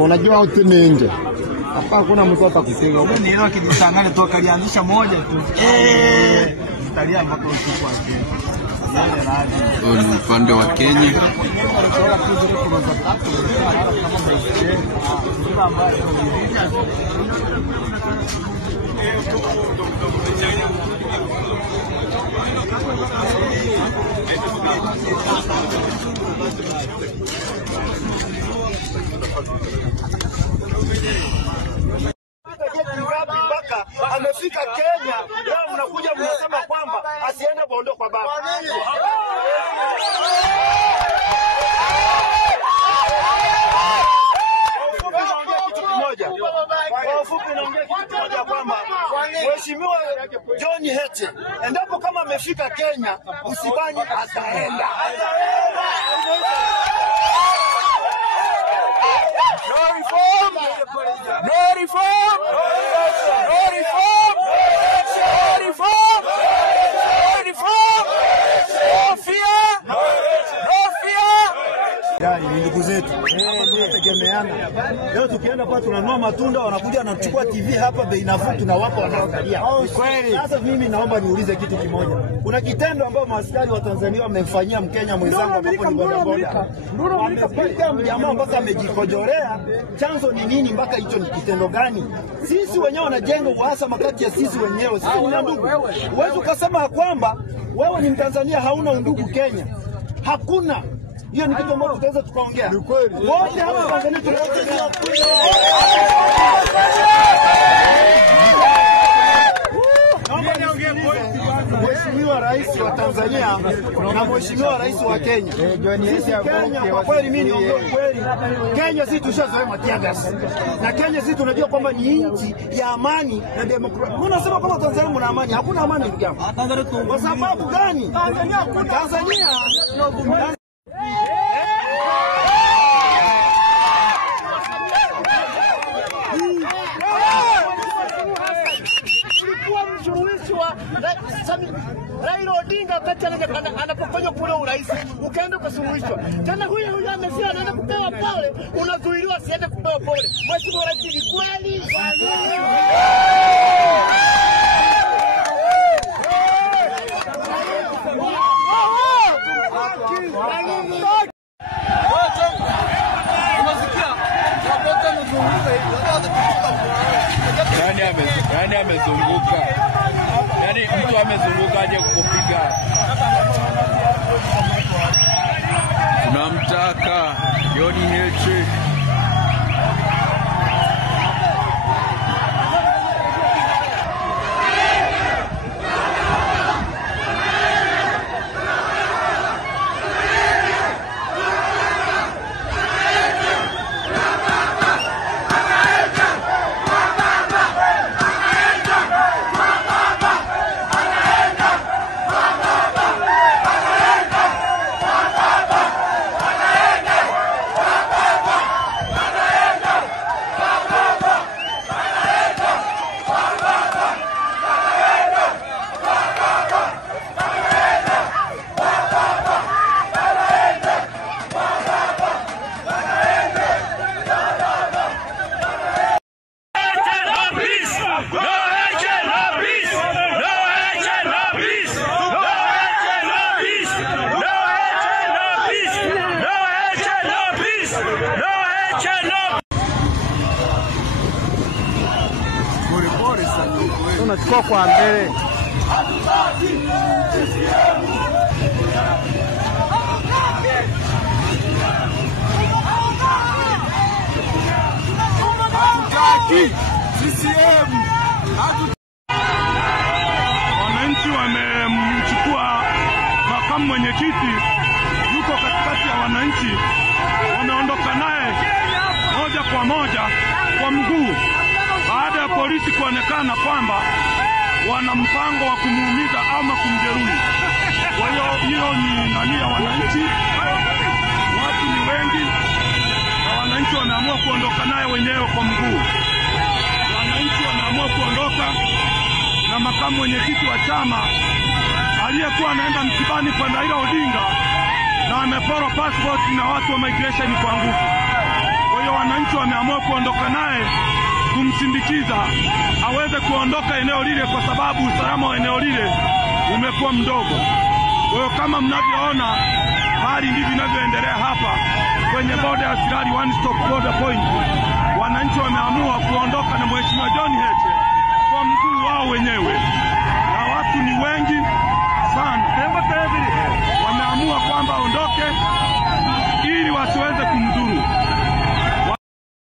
Unajua utinenje. Hapa kuna mtu atakupiga. Ni hilo kijisangane toka alianzisha moja tu. Italia mpaka usiku wake. Ni upande wa Kenya. Amefika Kenya, leo mnakuja mnasema kwamba asiende Bondo kwa baba. Kwa ufupi naongea kitu kimoja kwamba Mheshimiwa John Heche endapo kama amefika Kenya usibani ataenda. No reform! No reform! No reform! No reform! No reform! No fear! No fear! Yani ndugu zetu, tunategemeana. Leo tukienda kwa tunanua matunda wanakuja wanachukua TV hapa bei nafuu tunawapa wanaangalia. Kweli. Sasa mimi naomba niulize kitu kimoja. Kuna kitendo ambao maaskari wa Tanzania wamemfanyia Mkenya mwenzangu hapo ni bodaboda. Wamepiga mjamaa mpaka amejikojorea. Chanzo ni nini mpaka hicho ni kitendo gani? Sisi wenyewe wanajenga uhasama kati ya sisi wenyewe. Sisi ni ndugu. Wewe ukasema kwamba wewe ni Mtanzania hauna undugu Kenya. Hakuna. Hiyo ni kitu ambacho tutaweza tukaongea. Wote hapa Tanzania tunaongea. Mheshimiwa Rais wa Tanzania na Mheshimiwa Rais wa Kenya. Sisi Kenya kwa kweli mimi niongee kweli. Kenya sisi tushazoea matiagas. Na Kenya sisi tunajua kwamba ni nchi ya amani na demokrasia. Unasema kama Tanzania mna amani, hakuna amani ndugu yangu. Kwa sababu gani? Tanzania Raila Odinga wakati anapofanya kule urais ukaenda kusuluhishwa. Tena huyo amesema anaenda kupewa pole, unazuiliwa asiende kupewa pole. Mheshimiwa Rais ni kweli? Yani amezunguka. Yani mtu amezunguka aje kukupiga. Tunamtaka John Heche. Tunachukua kwa mbele. Wananchi wamemchukua makamu mwenyekiti, yuko katikati ya wananchi, wameondoka naye moja kwa moja kwa mguu baada ya polisi kuonekana kwamba wana mpango wa kumuumiza ama kumjeruhi. Kwa hiyo ni nani ya wananchi, watu ni wengi na wananchi wanaamua kuondoka naye wenyewe kwa mguu. Wananchi wanaamua kuondoka makamu mwenyekiti wa chama aliyekuwa anaenda msibani kwa Raila Odinga na ameporwa passport na watu wa migration kwa nguvu. Kwa hiyo wananchi wameamua kuondoka naye kumsindikiza aweze kuondoka eneo lile, kwa sababu usalama wa eneo lile umekuwa mdogo. Kwa hiyo kama mnavyoona, hali ndivyo inavyoendelea hapa kwenye border ya Sirari One Stop Border Point. Wananchi wameamua kuondoka na Mheshimiwa John Heche